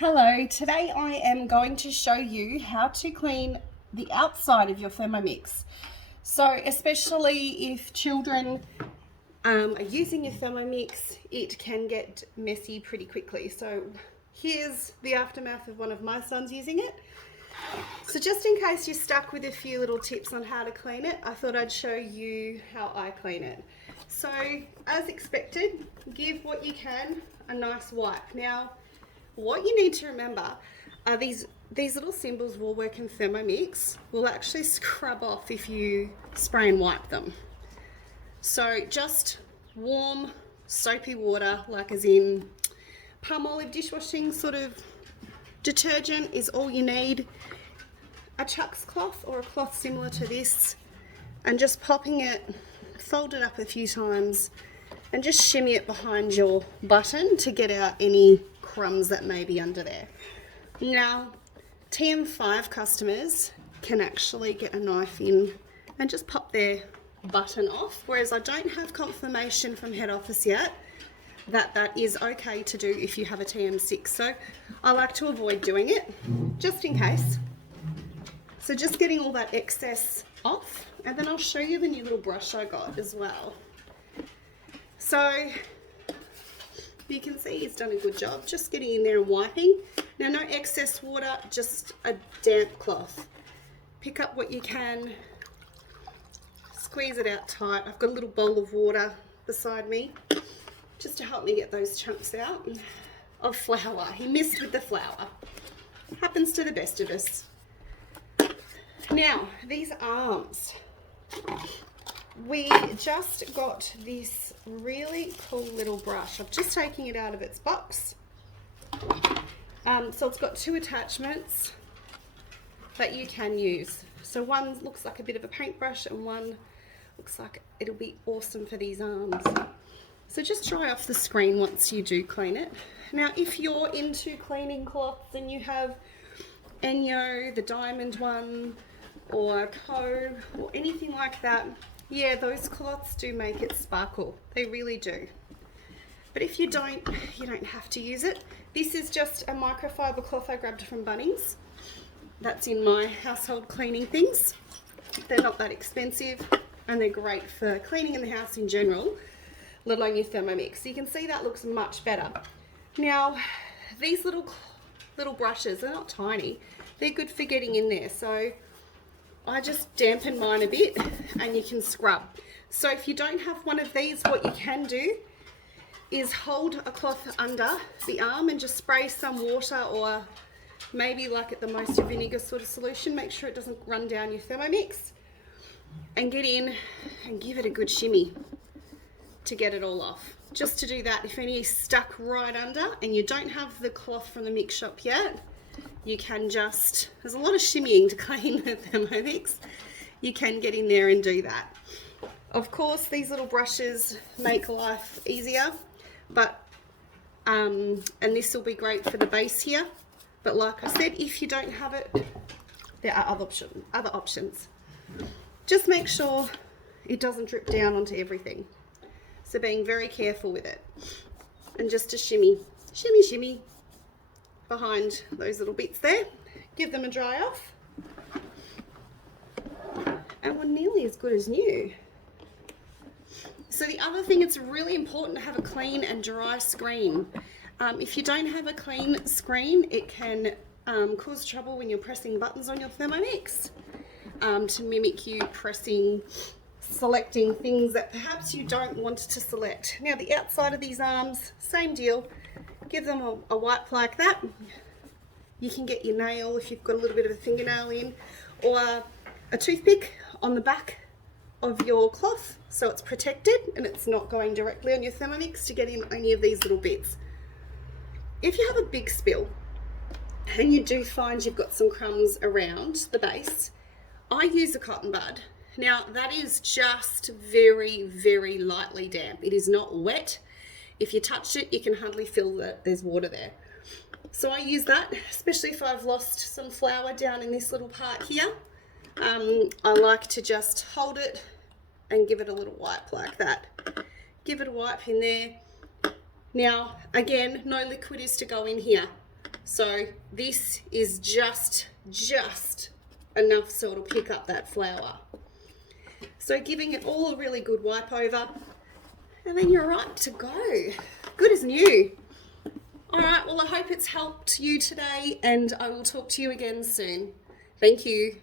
Hello, today I am going to show you how to clean the outside of your thermomix. So especially if children are using your thermomix, it can get messy pretty quickly. So here's the aftermath of one of my sons using it. So just in case you're stuck with a few little tips on how to clean it, I thought I'd show you how I clean it. So as expected, give what you can a nice wipe. Now, what you need to remember are these little symbols will work in Thermomix will actually scrub off if you spray and wipe them. So just warm soapy water, like as in palm olive dishwashing sort of detergent is all you need. A Chuck's cloth or a cloth similar to this, and just popping it, fold it up a few times and just shimmy it behind your button to get out any crumbs that may be under there. Now, TM5 customers can actually get a knife in and just pop their button off, whereas I don't have confirmation from head office yet that that is okay to do if you have a TM6. So I like to avoid doing it just in case. So just getting all that excess off, and then I'll show you the new little brush I got as well. So you can see he's done a good job just getting in there and wiping. Now, no excess water, just a damp cloth. Pick up what you can, squeeze it out tight. I've got a little bowl of water beside me just to help me get those chunks out of flour. He missed with the flour. Happens to the best of us. Now, these arms. We just got this really cool little brush. I'm just taking it out of its box. So it's got two attachments that you can use. So one looks like a bit of a paintbrush and one looks like it'll be awesome for these arms. So just dry off the screen once you do clean it. Now, if you're into cleaning cloths and you have Enyo, the diamond one, or Co, or anything like that, yeah, those cloths do make it sparkle. They really do. But if you don't have to use it. This is just a microfiber cloth I grabbed from Bunnings. That's in my household cleaning things. They're not that expensive and they're great for cleaning in the house in general, let alone your Thermomix. So you can see that looks much better. Now, these little brushes, they're not tiny. They're good for getting in there. So I just dampen mine a bit and you can scrub. So if you don't have one of these, what you can do is hold a cloth under the arm and just spray some water, or maybe like at the most a vinegar sort of solution. Make sure it doesn't run down your Thermomix, and get in and give it a good shimmy to get it all off. Just to do that, if any is stuck right under and you don't have the cloth from the mix shop yet, you can just, there's a lot of shimmying to clean the Thermomix. You can get in there and do that. Of course, these little brushes make life easier, but and this will be great for the base here. But like I said, if you don't have it, there are other options. Just make sure it doesn't drip down onto everything. So being very careful with it, and just a shimmy behind those little bits there. Give them a dry off, and we're nearly as good as new. So the other thing, it's really important to have a clean and dry screen. If you don't have a clean screen, it can cause trouble when you're pressing buttons on your Thermomix to mimic you selecting things that perhaps you don't want to select. Now, the outside of these arms, same deal. Give them a wipe like that. You can get your nail if you've got a little bit of a fingernail in, or a toothpick on the back of your cloth so it's protected and it's not going directly on your Thermomix to get in any of these little bits. If you have a big spill and you do find you've got some crumbs around the base, I use a cotton bud. Now, that is just very, very lightly damp. It is not wet. If you touch it, you can hardly feel that there's water there. So I use that, especially if I've lost some flour down in this little part here. I like to just hold it and give it a little wipe like that. Give it a wipe in there. Now, again, no liquid is to go in here. So this is just enough so it'll pick up that flour. So giving it all a really good wipe over, and then you're right to go. Good as new. All right, well, I hope it's helped you today, and I will talk to you again soon. Thank you.